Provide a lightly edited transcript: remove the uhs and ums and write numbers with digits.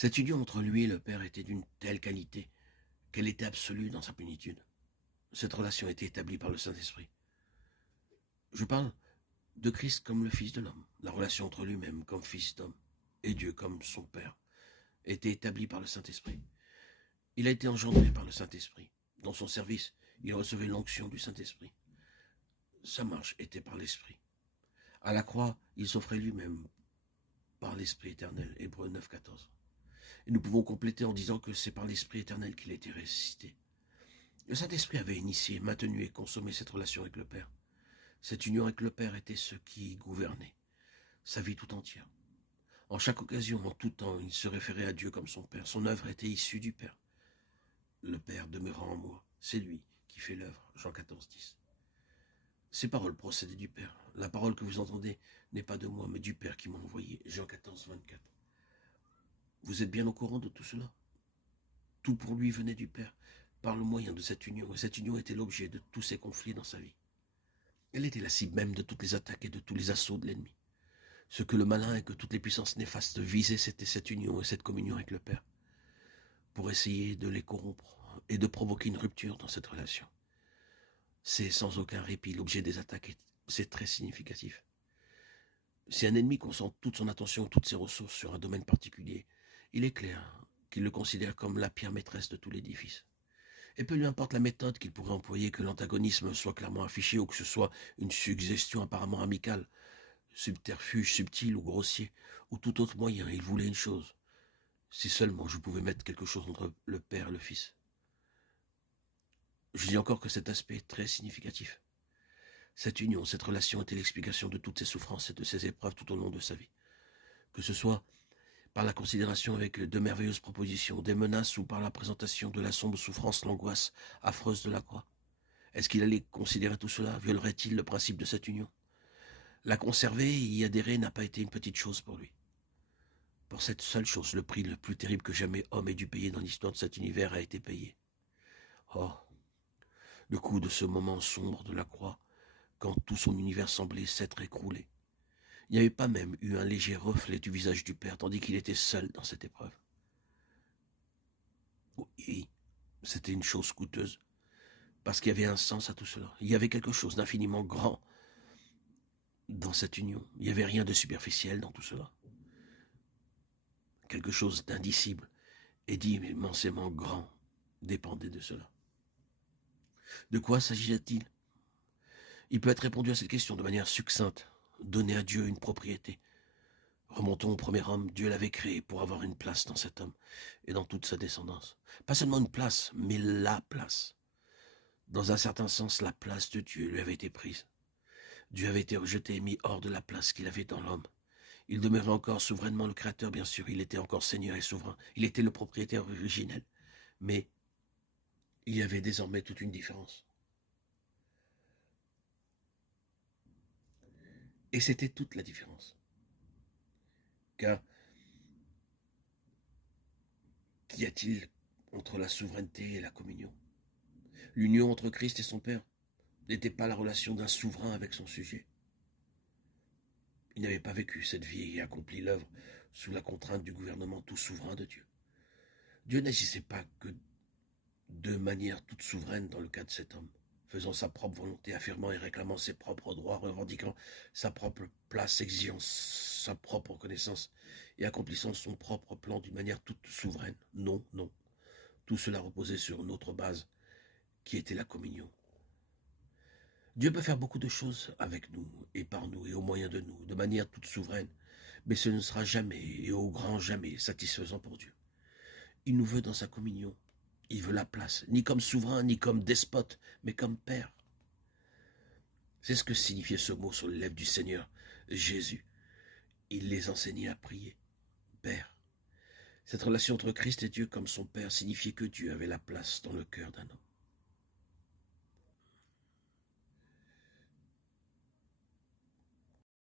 Cette union entre lui et le Père était d'une telle qualité qu'elle était absolue dans sa plénitude. Cette relation était établie par le Saint-Esprit. Je parle de Christ comme le Fils de l'homme. La relation entre lui-même comme Fils d'homme et Dieu comme son Père était établie par le Saint-Esprit. Il a été engendré par le Saint-Esprit. Dans son service, il recevait l'onction du Saint-Esprit. Sa marche était par l'Esprit. À la croix, il s'offrait lui-même par l'Esprit éternel. Hébreux 9, 14. Et nous pouvons compléter en disant que c'est par l'Esprit éternel qu'il a été ressuscité. Le Saint-Esprit avait initié, maintenu et consommé cette relation avec le Père. Cette union avec le Père était ce qui gouvernait sa vie tout entière. En chaque occasion, en tout temps, il se référait à Dieu comme son Père. Son œuvre était issue du Père. Le Père demeurant en moi, c'est lui qui fait l'œuvre. Jean 14, 10. Ces paroles procédaient du Père. La parole que vous entendez n'est pas de moi, mais du Père qui m'a envoyé. Jean 14, 24. Vous êtes bien au courant de tout cela? Tout pour lui venait du Père, par le moyen de cette union, et cette union était l'objet de tous ses conflits dans sa vie. Elle était la cible même de toutes les attaques et de tous les assauts de l'ennemi. Ce que le malin et que toutes les puissances néfastes visaient, c'était cette union et cette communion avec le Père, pour essayer de les corrompre et de provoquer une rupture dans cette relation. C'est sans aucun répit l'objet des attaques, c'est très significatif. Si un ennemi concentre toute son attention et toutes ses ressources sur un domaine particulier, il est clair qu'il le considère comme la pierre maîtresse de tout l'édifice. Et peu lui importe la méthode qu'il pourrait employer, que l'antagonisme soit clairement affiché ou que ce soit une suggestion apparemment amicale, subterfuge subtil ou grossier, ou tout autre moyen, il voulait une chose. Si seulement je pouvais mettre quelque chose entre le Père et le Fils. Je dis encore que cet aspect est très significatif. Cette union, cette relation était l'explication de toutes ses souffrances et de ses épreuves tout au long de sa vie. Que ce soit par la considération avec de merveilleuses propositions, des menaces ou par la présentation de la sombre souffrance, l'angoisse affreuse de la croix. Est-ce qu'il allait considérer tout cela? Violerait-il le principe de cette union? La conserver et y adhérer n'a pas été une petite chose pour lui. Pour cette seule chose, le prix le plus terrible que jamais homme ait dû payer dans l'histoire de cet univers a été payé. Oh, le coup de ce moment sombre de la croix, quand tout son univers semblait s'être écroulé. Il n'y avait pas même eu un léger reflet du visage du Père, tandis qu'il était seul dans cette épreuve. Oui, c'était une chose coûteuse, parce qu'il y avait un sens à tout cela. Il y avait quelque chose d'infiniment grand dans cette union. Il n'y avait rien de superficiel dans tout cela. Quelque chose d'indicible et d'immensément grand dépendait de cela. De quoi s'agissait-il? Il peut être répondu à cette question de manière succincte. Donner à Dieu une propriété. Remontons au premier homme, Dieu l'avait créé pour avoir une place dans cet homme et dans toute sa descendance. Pas seulement une place, mais la place. Dans un certain sens, la place de Dieu lui avait été prise. Dieu avait été rejeté et mis hors de la place qu'il avait dans l'homme. Il demeurait encore souverainement le Créateur, bien sûr, il était encore Seigneur et souverain, il était le propriétaire originel. Mais il y avait désormais toute une différence. Et c'était toute la différence. Car qu'y a-t-il entre la souveraineté et la communion? L'union entre Christ et son Père n'était pas la relation d'un souverain avec son sujet. Il n'avait pas vécu cette vie et accompli l'œuvre sous la contrainte du gouvernement tout souverain de Dieu. Dieu n'agissait pas que de manière toute souveraine dans le cas de cet homme, faisant sa propre volonté, affirmant et réclamant ses propres droits, revendiquant sa propre place, exigeant sa propre reconnaissance et accomplissant son propre plan d'une manière toute souveraine. Non, non. Tout cela reposait sur une autre base, qui était la communion. Dieu peut faire beaucoup de choses avec nous, et par nous, et au moyen de nous, de manière toute souveraine, mais ce ne sera jamais, et au grand jamais, satisfaisant pour Dieu. Il nous veut dans sa communion. Il veut la place, ni comme souverain, ni comme despote, mais comme Père. C'est ce que signifiait ce mot sur les lèvres du Seigneur, Jésus. Il les enseignait à prier, Père. Cette relation entre Christ et Dieu comme son Père signifiait que Dieu avait la place dans le cœur d'un homme.